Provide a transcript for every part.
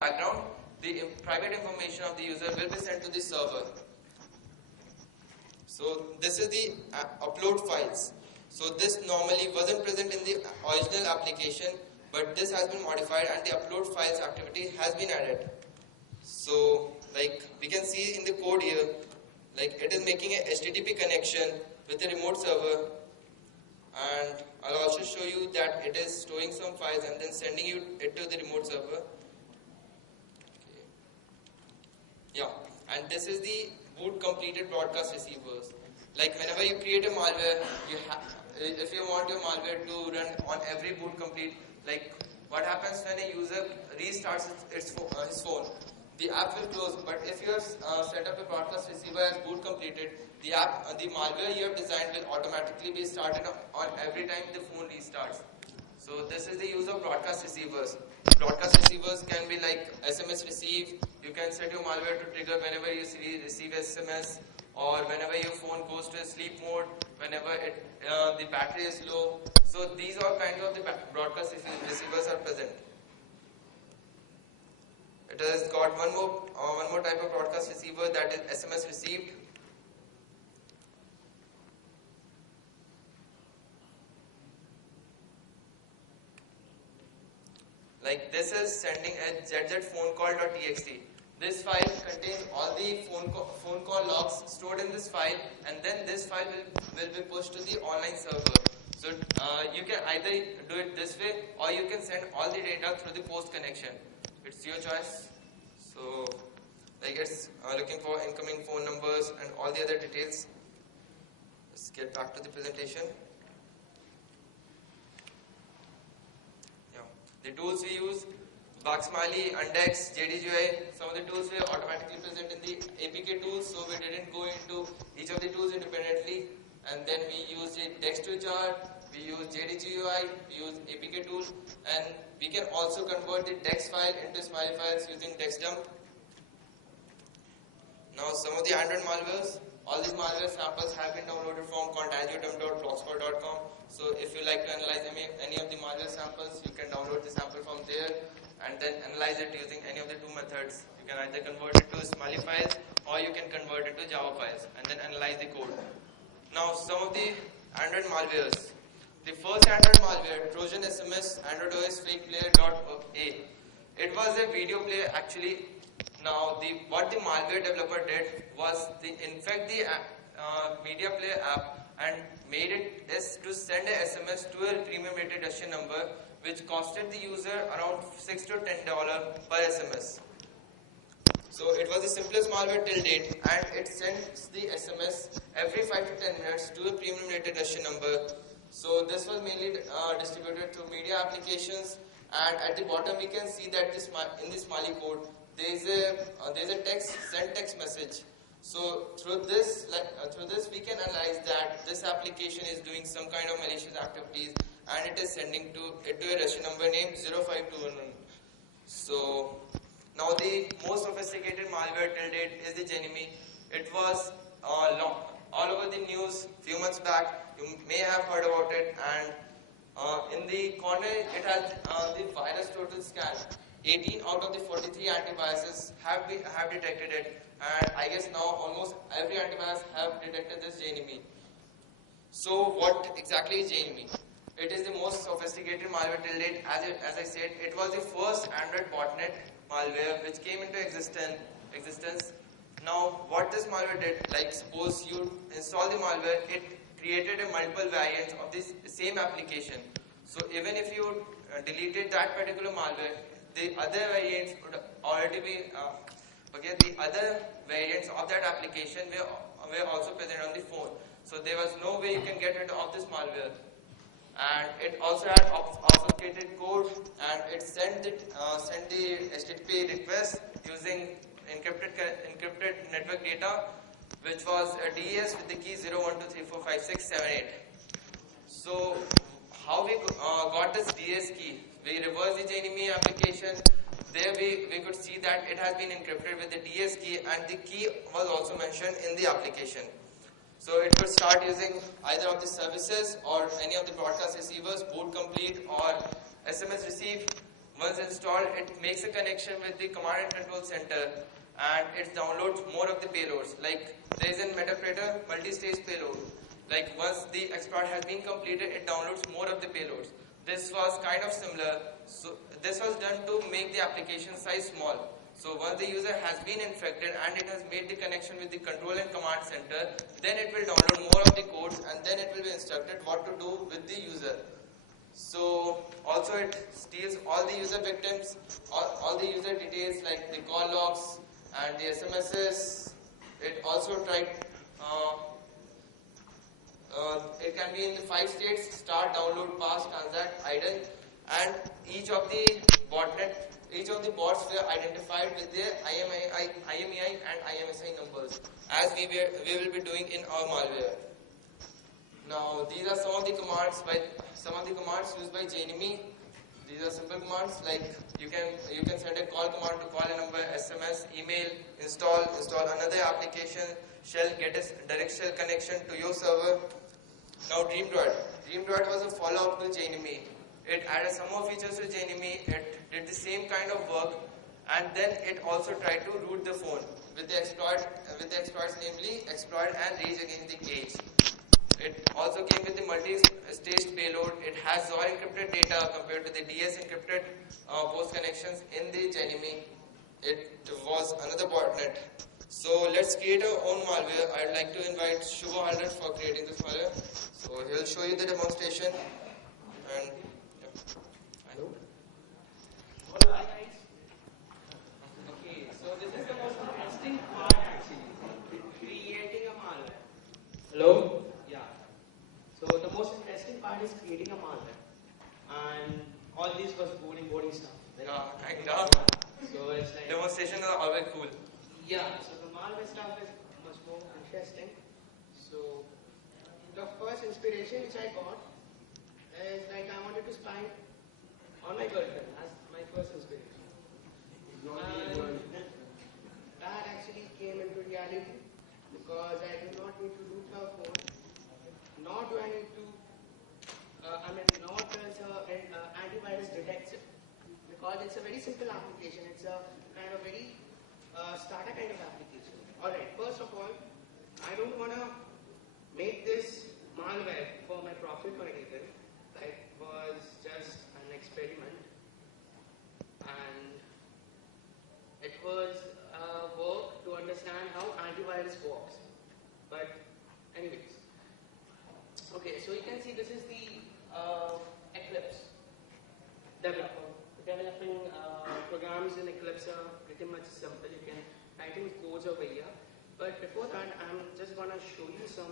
background, the private information of the user will be sent to the server. So this is the upload files. So this normally wasn't present in the original application, but this has been modified and the upload files activity has been added. So like we can see in the code here, like it is making a HTTP connection with the remote server, and I'll also show you that it is storing some files and then sending it to the remote server. Okay. Yeah, and this is the boot completed broadcast receivers. Like whenever you create a malware, if you want your malware to run on every boot complete, like what happens when a user restarts his phone? The app will close, but if you have set up a broadcast receiver as boot completed, the malware you have designed will automatically be started on every time the phone restarts. So this is the use of broadcast receivers. Broadcast receivers can be like SMS receive. You can set your malware to trigger whenever you receive SMS, or whenever your phone goes to a sleep mode, whenever the battery is low. So these all kinds of the broadcast receivers are present. It has got one more type of broadcast receiver, that is SMS received. Like this is sending a zzphonecall.txt. This file contains all the phone call logs stored in this file, and then this file will be pushed to the online server. So you can either do it this way, or you can send all the data through the post connection. It's your choice. So like it's looking for incoming phone numbers and all the other details. Let's get back to the presentation. Yeah, the tools we use: Backsmiley, Undex, JDGUI. Some of the tools were automatically present in the APK tools, so we didn't go into each of the tools independently. And then we used Dex2Jar, we use JDGUI, we use APK tool, and we can also convert the Dex file into Smiley files using DexDump. Now some of the Android malwares. All these malware samples have been downloaded from contagio.blogspot.com. So if you like to analyze any of the malware samples, you can download the sample from there and then analyze it using any of the two methods. You can either convert it to Smiley files, or you can convert it to Java files and then analyze the code. Now some of the Android malwares. The first Android malware, Trojan SMS, Android OS fake player.a. It was a video player actually. Now what the malware developer did was infect the media player app and made it is to send a SMS to a premium rated Russian number, which costed the user around $6 to $10 per SMS. So it was the simplest malware till date, and it sends the SMS every 5 to 10 minutes to a premium rated Russian number. So this was mainly distributed through media applications, and at the bottom we can see that in the Smiley code there is a send text message. So through this we can analyze that this application is doing some kind of malicious activities, and it is sending it to a Russian number named 05211. So now the most sophisticated malware till date is the Genemy. It was all over the news few months back. You may have heard about it, and in the corner it has the virus total scan. 18 out of the 43 antiviruses have detected it, and I guess now almost every antivirus have detected this Genemy. So what exactly is Genemy? It is the most sophisticated malware till date. As I said, it was the first Android botnet malware which came into existence. Now what this malware did, like suppose you install the malware, it created a multiple variants of this same application. So even if you deleted that particular malware, the other variants would already be the other variants of that application were also present on the phone. So there was no way you can get rid of this malware. And it also had obfuscated code, and it sent the HTTP request using encrypted network data, which was a DES with the key 0123456778. So how we got this DES key? We reversed the Genemy application. There we could see that it has been encrypted with the DES key, and the key was also mentioned in the application. So it could start using either of the services or any of the broadcast receivers, boot complete or SMS receive. Once installed, it makes a connection with the command and control center, and it downloads more of the payloads. Like there is a Metapleter multi-stage payload. Like once the exploit has been completed, it downloads more of the payloads. This was kind of similar. So this was done to make the application size small. So once the user has been infected and it has made the connection with the control and command center, then it will download more of the codes, and then it will be instructed what to do with the user. So also it steals all the user victims, all the user details like the call logs and the SMSs. It also tried, it can be in the 5 states: start, download, pass, transact, idle, and each of the bots were identified with their IMEI and IMSI numbers, as we will be doing in our malware. Now these are some of the commands used by JNME. These are simple commands like you can send a call command to call a number, SMS, email, install another application, shell, get a direct shell connection to your server. Now Droid was a follow-up to JNME. It added some more features to JNME. It did the same kind of work, and then it also tried to root the phone with the exploits, namely exploit and rage against the cage. It also came with the multi-staged payload. It has XOR encrypted data compared to the DS encrypted post connections in the JNME. It was another botnet. So let's create our own malware. I'd like to invite Shubho Halder for creating this malware. So he'll show you the demonstration. And hello. Hi guys. Okay, so this is the most interesting part actually. Creating a malware. Hello. So the most interesting part is creating a malware, and all this was boring stuff. Right? Yeah, kind of. So it's like demonstrations are always cool. Yeah. So the malware stuff is much more interesting. So the first inspiration which I got is like I wanted to spy on my girlfriend as my first inspiration. And that actually came into reality because I do not need to root her phone. Nor do I need to, nor does antivirus detect it, because it's a very simple application. It's a kind of very starter kind of application. Alright, first of all, I don't want to make this malware for my profit or anything. It was just an experiment, and it was work to understand how antivirus works. But anyways. Okay, so you can see this is the Eclipse developer. Developing programs in Eclipse are pretty much simple. You can write in codes over here. But before that, I'm just going to show you some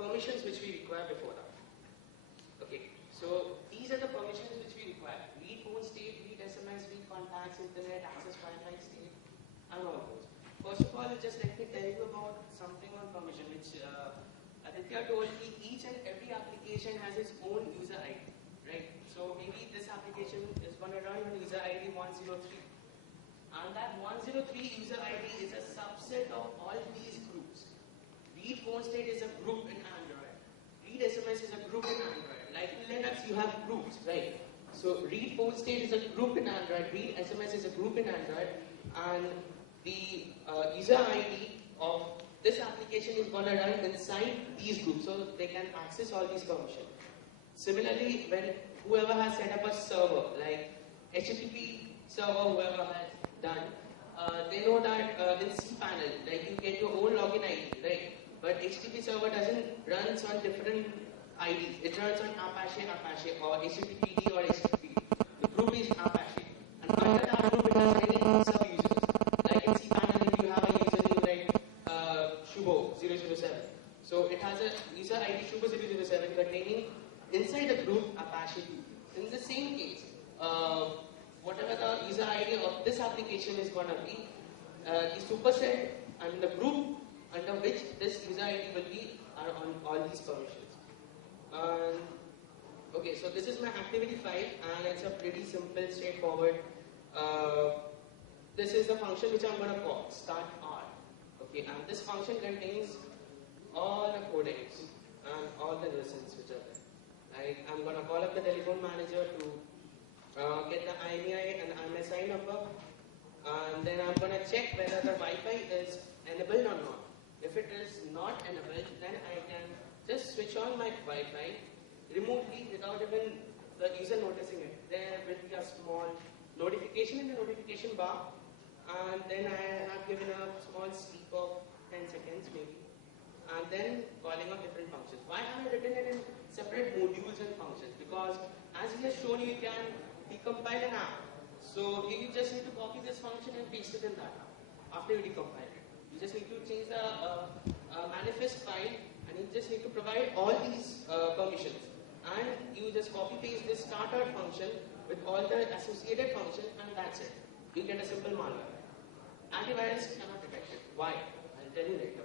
permissions which we require before that. Okay, so these are the permissions which we require. Read phone state, read SMS, read contacts, internet, access Wi-Fi state, and all those. First of all, just let me tell you about something on permission, which Aditya told me each and every application has its own user ID, right? So maybe this application is going to run on user ID 103. And that 103 user ID is a subset of all these groups. Read phone state is a group in Android. Read SMS is a group in Android. Like in Linux, you have groups, right? So read phone state is a group in Android. Read SMS is a group in Android. And the user ID of this application is going to run inside these groups, so they can access all these permissions. Similarly, when whoever has set up a server, like HTTP server, whoever has done, they know that in cPanel, like you get your own login ID, right? But HTTP server doesn't run on different IDs. It runs on Apache, or HTTPD or HTTP. The group is Apache. And under that group, it has many sub-users. Like in cPanel, if you have a username like Shubho007. So it has a user ID Shubho007 containing inside the group Apache 2. In the same case, whatever the user ID of this application is going to be, the superset and the group under which this user ID will be are on all these permissions. Okay, so this is my activity file, and it's a pretty simple, straightforward. This is the function which I'm going to call start R. Okay, and this function contains all the codings and all the lessons which are there. I'm going to call up the telephone manager to get the IMEI and MSI number, and then I'm going to check whether the Wi-Fi is enabled or not. If it is not enabled, then I can just switch on my Wi-Fi remotely without even the user noticing it. There will be a small notification in the notification bar, and then I have given a small sleep of 10 seconds maybe, and then calling out different functions. Why have I written it in separate modules and functions? Because as he has shown you, you can decompile an app. So you just need to copy this function and paste it in that app after you decompile it. You just need to change the manifest file, and you just need to provide all these permissions. And you just copy paste this starter function with all the associated functions, and that's it. You get a simple malware. Antivirus cannot detect it. Why? I'll tell you later.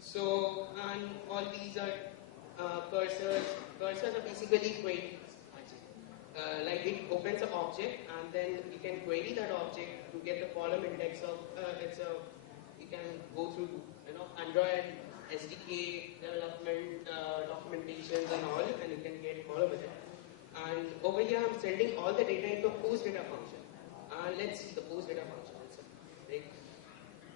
So, and all these are cursors. Cursors are basically queries. Like it opens an object, and then you can query that object to get the column index of you can go through Android SDK development documentations and all, and you can get column with it. And over here I'm sending all the data into a post data function. Let's see the post data function. It's a big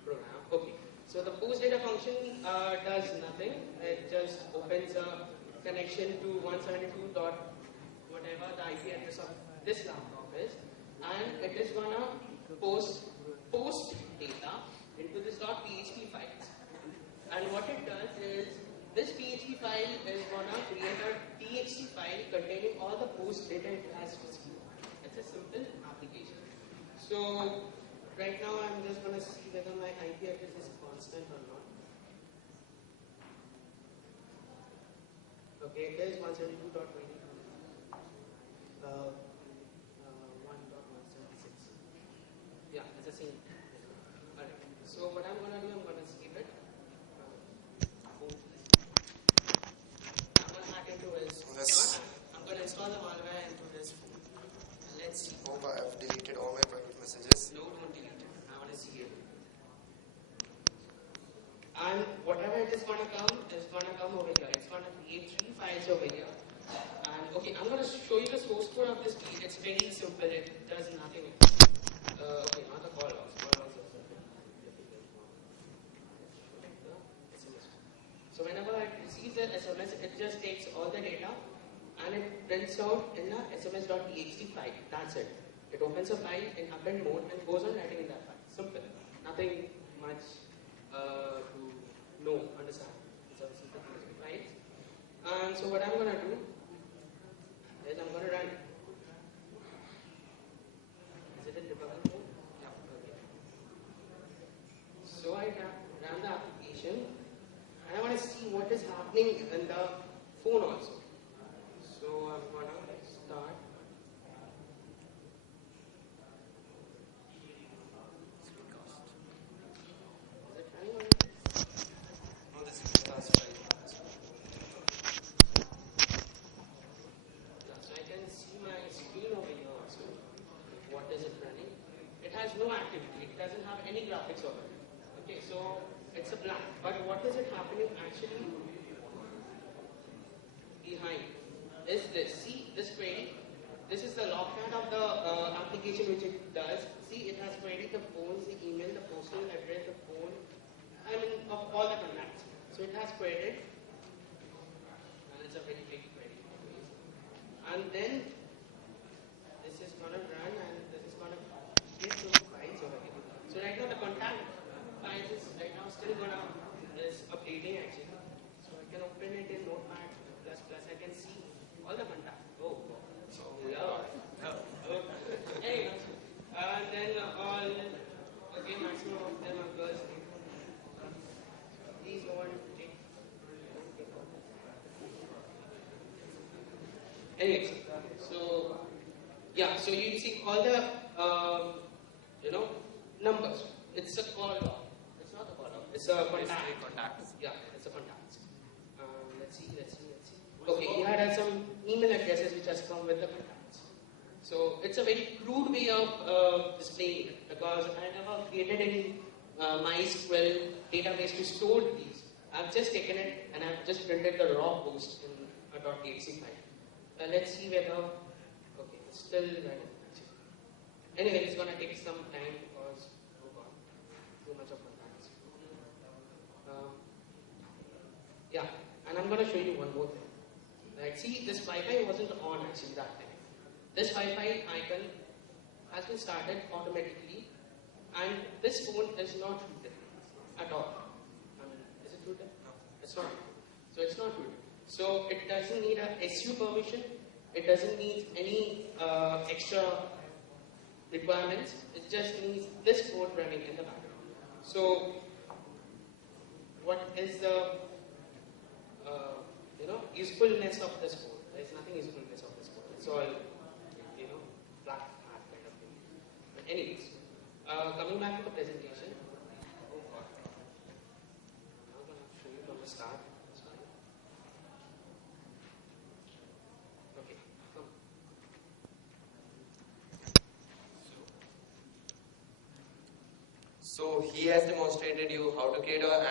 program. Okay. So the post data function does nothing. It just opens a connection to 172. Whatever the IP address of this laptop is, and it is gonna post data into this .php files. And what it does is, this PHP file is gonna create a txt file containing all the post data it has received. It's a simple application. So right now I'm just gonna see whether my IP address is constant or not. Okay, it is 172.20. 1.176. Yeah, it's the same. Alright. So what I'm gonna do, I'm gonna skip it. I'm gonna hack into his. I'm gonna install the malware into this phone. Let's see. Hope I have deleted all my private messages. No, don't delete it. I wanna see it. And whatever it is gonna come over here. It's gonna create 3 files over here. Okay, I'm going to show you the source code of this key. It's very simple. It does nothing. Okay, not the call logs. Call logs also. So whenever it receives an SMS, it just takes all the data and it prints out in a sms.txt file. That's it. It opens a file in append mode and goes on writing in that file. Simple. Nothing much to know, understand. It's a simple file. And so what I'm going to do is I'm going to run. Is it in debugging mode? Yeah, okay. So I ran the application and I want to see what is happening in the phone also. So I'm going to start. Is it running on? No, this is last file. What is it running? It has no activity. It doesn't have any graphics over it. Okay, so it's a blank. But what is it happening actually behind? Is this? See this query? This is the logcat of the application which it does. See, it has queried the phones, the email, the postal address, the phone, of all the contacts. So it has queried, and it's a very big query. And then this is going to run, and this is going to get those files over here. So right now the contact files is right now still is updating actually. So I can open it in Notepad++. I can see all the contacts. Oh, yeah. Hey, and then all maximum of them are girls. These one take. Anyways, so yeah, so you see all the numbers. It's a call log. It's not a call log. It's a contact. Yeah, it's a contact. Let's see. Okay, here are some email addresses which has come with the contacts. So it's a very crude way of displaying it because I never created any MySQL database to store these. I've just taken it and I've just printed the raw post in a .txt file. Let's see whether. Okay, still running. Anyway, it's gonna take some time because oh god, too much of contacts. Yeah, and I'm gonna show you one more thing. Right, see, this Wi-Fi wasn't on actually that time. This Wi-Fi icon has been started automatically, and this phone is not rooted at all. I mean, is it rooted? No, it's not. So it's not rooted. So it doesn't need a SU permission. It doesn't need any extra requirements. It just needs this code running in the background. So what is the usefulness of this code? There is nothing usefulness of this code. It's all black hat kind of thing. But anyways, coming back to the presentation. Oh god. I'm going to show you from the start. Okay, come. So he has demonstrated you how to create an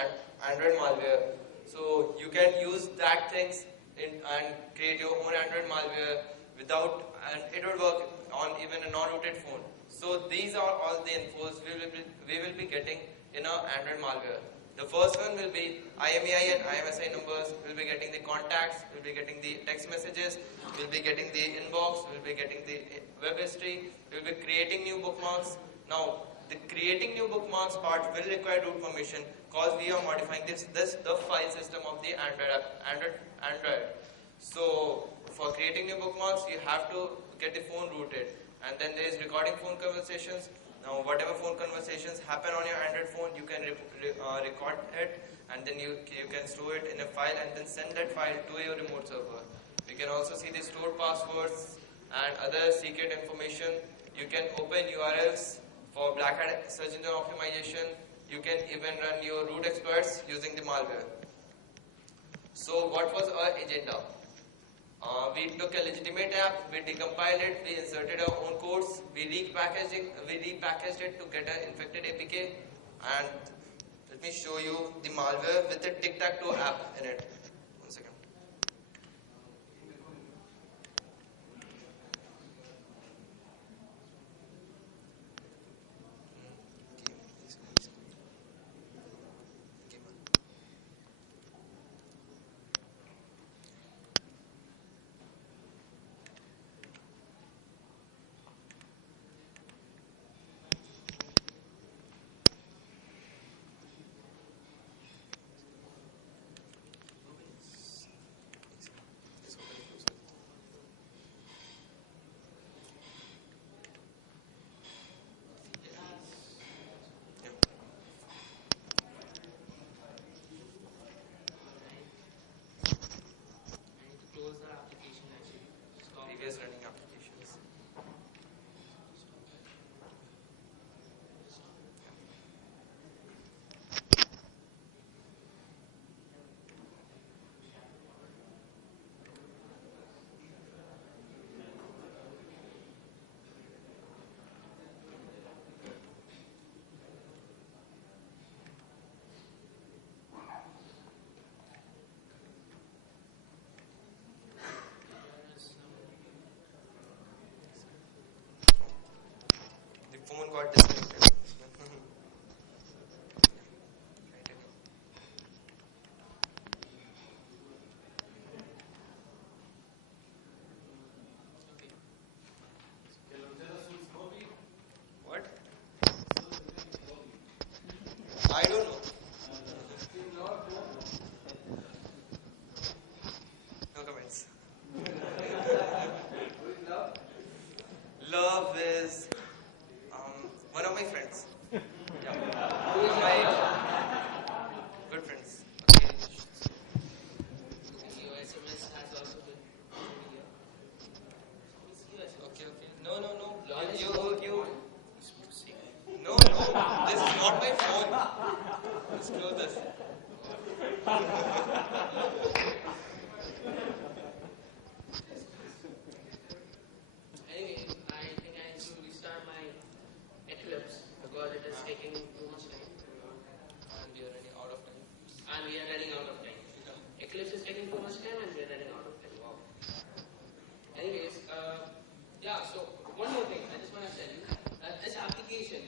Android malware. So you can use that things and create your own Android malware and it would work on even a non-rooted phone. So these are all the infos we will be getting in our Android malware. The first one will be IMEI and IMSI numbers. We'll be getting the contacts. We'll be getting the text messages. We'll be getting the inbox. We'll be getting the web history. We'll be creating new bookmarks. Now, the creating new bookmarks part will require root permission because we are modifying the file system of the Android. So for creating new bookmarks, you have to get the phone rooted, and then there is recording phone conversations. Now whatever phone conversations happen on your Android phone, you can record it, and then you can store it in a file and then send that file to your remote server. You can also see the stored passwords and other secret information. You can open URLs for black hat search engine optimization. You can even run your root exploits using the malware. So what was our agenda? We took a legitimate app, we decompiled it, we inserted our own codes, we repackaged it to get an infected APK, and let me show you the malware with the tic-tac-toe app in it. One second. Previous running applications. Phone got disconnected. What? I don't know. No comments. Love is one of my friends. Yeah. One of my good friends. Okay. Your SMS has also been here. Okay. No. No. This is not my phone. Just close this. Anyway, I think I need to restart my Eclipse because it is taking too much time. And we are running out of time. Eclipse is taking too much time and we are running out of time. Wow. Anyways, Yeah, so one more thing I just want to tell you. This application